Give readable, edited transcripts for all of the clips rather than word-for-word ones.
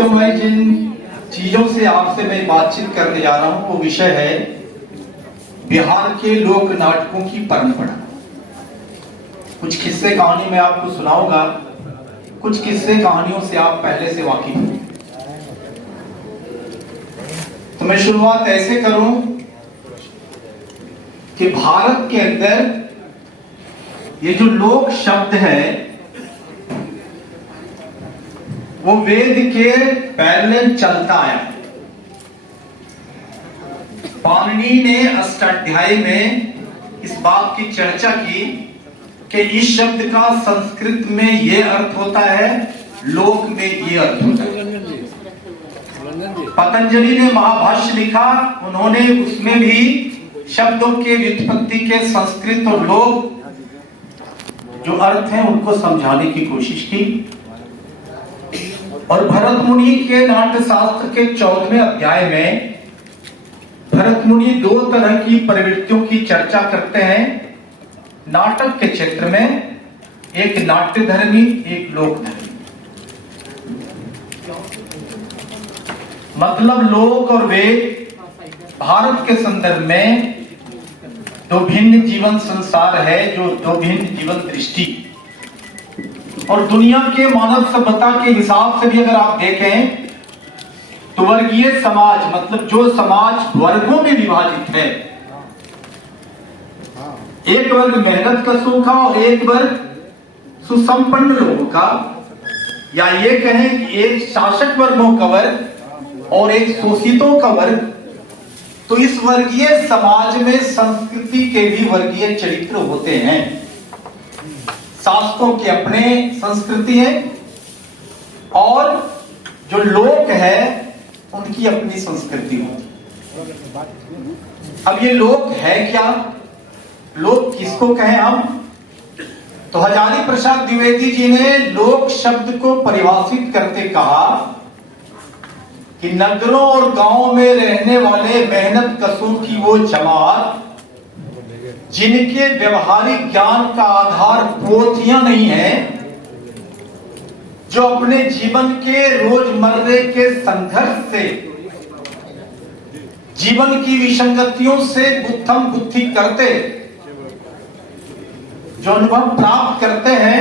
तो मैं जिन चीजों से आपसे मैं बातचीत करने जा रहा हूं वो विषय है बिहार के लोक नाटकों की परंपरा। कुछ किस्से कहानी मैं आपको सुनाऊंगा, कुछ किस्से कहानियों से आप पहले से वाकिफ हैं। तो मैं शुरुआत ऐसे करूं कि भारत के अंदर ये जो लोक शब्द है वो वेद के पहले चलता आया। पाणिनि ने अष्टाध्यायी में इस बात की चर्चा की कि इस शब्द का संस्कृत में ये अर्थ होता है, लोक में ये अर्थ होता है। पतंजलि ने महाभाष्य लिखा, उन्होंने उसमें भी शब्दों के व्युत्पत्ति के संस्कृत और लोक जो अर्थ हैं उनको समझाने की कोशिश की। और भरत मुनि के नाट्य शास्त्र के 14वें अध्याय में भरत मुनि दो तरह की प्रवृत्तियों की चर्चा करते हैं नाटक के क्षेत्र में, एक नाट्य धर्मी, एक लोक धर्मी। मतलब लोक और वेद भारत के संदर्भ में दो भिन्न जीवन संसार है, जो दो भिन्न जीवन दृष्टि। और दुनिया के मानव सभ्यता के हिसाब से भी अगर आप देखें तो वर्गीय समाज, मतलब जो समाज वर्गों में विभाजित है, एक वर्ग मेहनत कशों का और एक वर्ग सुसंपन्न लोगों का, या ये कहें कि एक शासक वर्गों का वर्ग और एक शोषितों का वर्ग। तो इस वर्गीय समाज में संस्कृति के भी वर्गीय चरित्र होते हैं। शासकों के अपने संस्कृति है और जो लोक है उनकी अपनी संस्कृति होती। अब ये लोक है क्या, लोक किसको कहें हम? तो हजारी प्रसाद द्विवेदी जी ने लोक शब्द को परिभाषित करते कहा कि नगरों और गांवों में रहने वाले मेहनत कशों की वो जमात जिनके व्यवहारिक ज्ञान का आधार पोथियां नहीं है, जो अपने जीवन के रोजमर्रे के संघर्ष से, जीवन की विसंगतियों से बुद्धम बुद्धि करते, जो अनुभव प्राप्त करते हैं,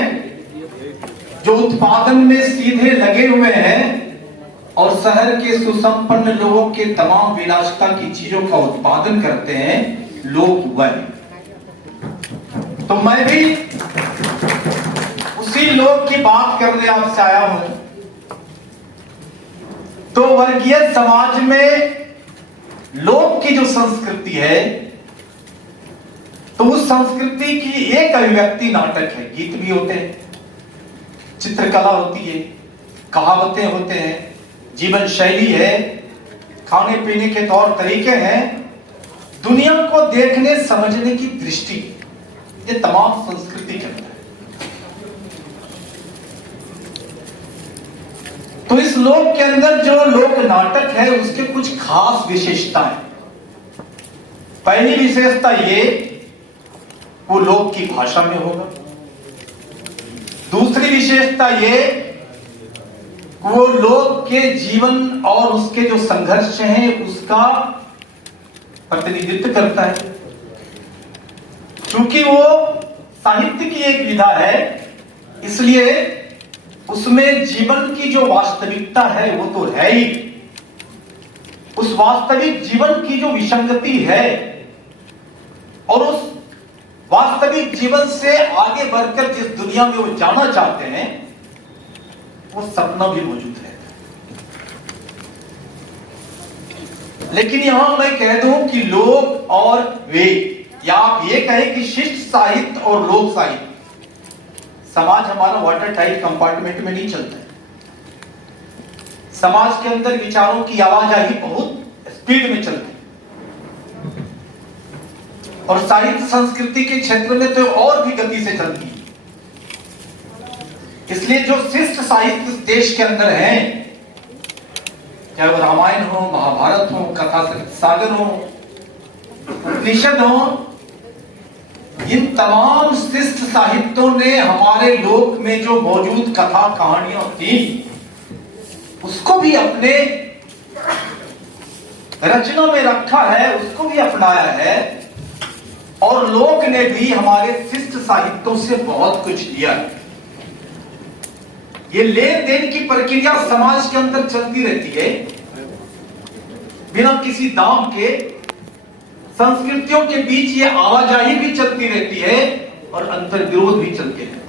जो उत्पादन में सीधे लगे हुए हैं और शहर के सुसंपन्न लोगों के तमाम विलासिता की चीजों का उत्पादन करते हैं, लोग वह। तो मैं भी उसी लोक की बात करने आपसे आया हूं। तो वर्गीय समाज में लोक की जो संस्कृति है, तो उस संस्कृति की एक अभिव्यक्ति नाटक है। गीत भी होते हैं, चित्रकला होती है, कहावतें होते हैं, जीवन शैली है, खाने पीने के तौर तरीके हैं, दुनिया को देखने समझने की दृष्टि, ये तमाम संस्कृति के अंदर है। तो इस लोक के अंदर जो लोक नाटक है उसके कुछ खास विशेषताएं। पहली विशेषता ये, वो लोक की भाषा में होगा। दूसरी विशेषता ये, वो लोक के जीवन और उसके जो संघर्ष हैं उसका प्रतिनिधित्व करता है। क्योंकि वो साहित्य की एक विधा है, इसलिए उसमें जीवन की जो वास्तविकता है वो तो है ही, उस वास्तविक जीवन की जो विसंगति है और उस वास्तविक जीवन से आगे बढ़कर जिस दुनिया में वो जाना चाहते हैं वो सपना भी मौजूद है। लेकिन यहां मैं कह दूं कि लोक और वेद, या आप ये कहें कि शिष्ट साहित्य और लोक साहित्य, समाज हमारा वाटर टाइट कंपार्टमेंट में नहीं चलता है। समाज के अंदर विचारों की आवाजाही बहुत स्पीड में चलती है और साहित्य संस्कृति के क्षेत्र में तो और भी गति से चलती है। इसलिए जो शिष्ट साहित्य देश के अंदर है, चाहे वो रामायण हो, महाभारत हो, कथा सागर हो, उपनिषद हो, इन तमाम शिष्ट साहित्यों ने हमारे लोक में जो मौजूद कथा कहानियां थी उसको भी अपने रचना में रखा है, उसको भी अपनाया है, और लोक ने भी हमारे शिष्ट साहित्यों से बहुत कुछ लिया है। ये लेन देन की प्रक्रिया समाज के अंदर चलती रहती है, बिना किसी दाम के। संस्कृतियों के बीच ये आवाजाही भी चलती रहती है और अंतर विरोध भी चलते हैं।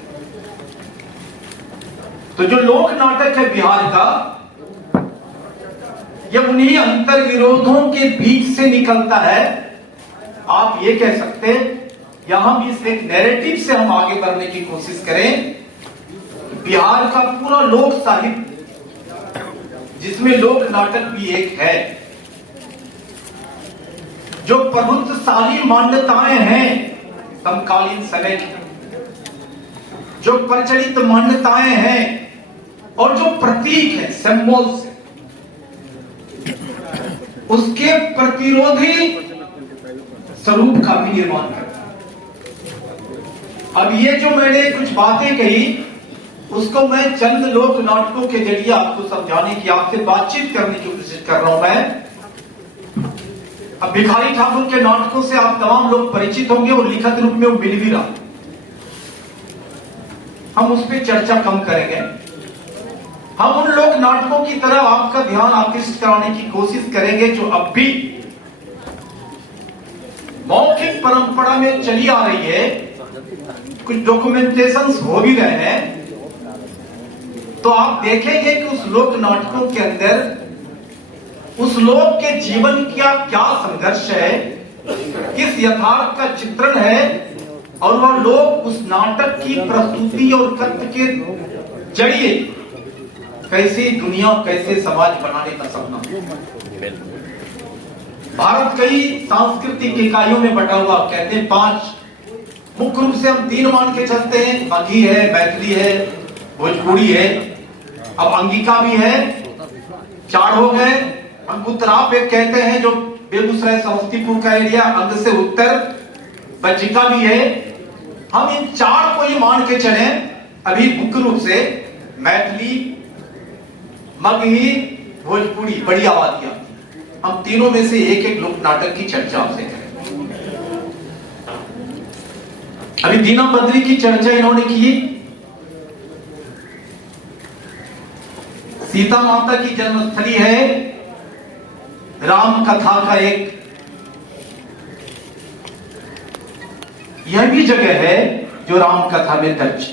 तो जो लोक नाटक है बिहार का, ये उन्हीं अंतर विरोधों के बीच से निकलता है। आप ये कह सकते हैं, या हम इस एक नैरेटिव से हम आगे बढ़ने की कोशिश करें, बिहार का पूरा लोक साहित्य, जिसमें लोक नाटक भी एक है, जो प्रभुत्वशाली मान्यताएं हैं समकालीन समय की, जो प्रचलित मान्यताएं हैं और जो प्रतीक है सिंबल्स, उसके प्रतिरोधी स्वरूप का भी निर्माण करता है। अब ये जो मैंने कुछ बातें कही, उसको मैं चंद लोक नाटकों के जरिए आपको समझाने की, आपसे बातचीत करने की कोशिश कर रहा हूं मैं। अब भिखारी ठाकुर के नाटकों से आप तमाम लोग परिचित होंगे और लिखित रूप में वो मिल भी रहा, हम उस पर चर्चा कम करेंगे। हम उन लोक नाटकों की तरफ आपका ध्यान आकृष्ट कराने की कोशिश करेंगे जो अब भी मौखिक परंपरा में चली आ रही है, कुछ डॉक्यूमेंटेशंस हो भी रहे हैं। तो आप देखेंगे कि उस लोक नाटकों के अंदर उस लोक के जीवन का क्या संघर्ष है, किस यथार्थ का चित्रण है, और वह लोग उस नाटक की प्रस्तुति और कथ्य के जरिए कैसे दुनिया, कैसे समाज बनाने का सपना। भारत कई सांस्कृतिक इकाइयों में बटा हुआ, कहते हैं 5 मुख्य रूप से हम 3 मान के चलते हैं, मगही है, मैथिली है, भोजपुरी है, अब अंगिका भी है, 4 हो गए। हम उत्तराप एक कहते हैं जो बेगूसराय समस्तीपुर का एरिया, अंग से उत्तर बज्जिका भी है। हम इन 4 को ही मान के चले, अभी मुख्य रूप से मैथिली, मगही, भोजपुरी बड़ी आबादियां, हम तीनों में से एक एक लोक नाटक की चर्चा आपसे करें। अभी दीना बद्री की चर्चा इन्होंने की, सीता माता की जन्मस्थली है, राम कथा का एक यह भी जगह है जो राम कथा में दर्ज।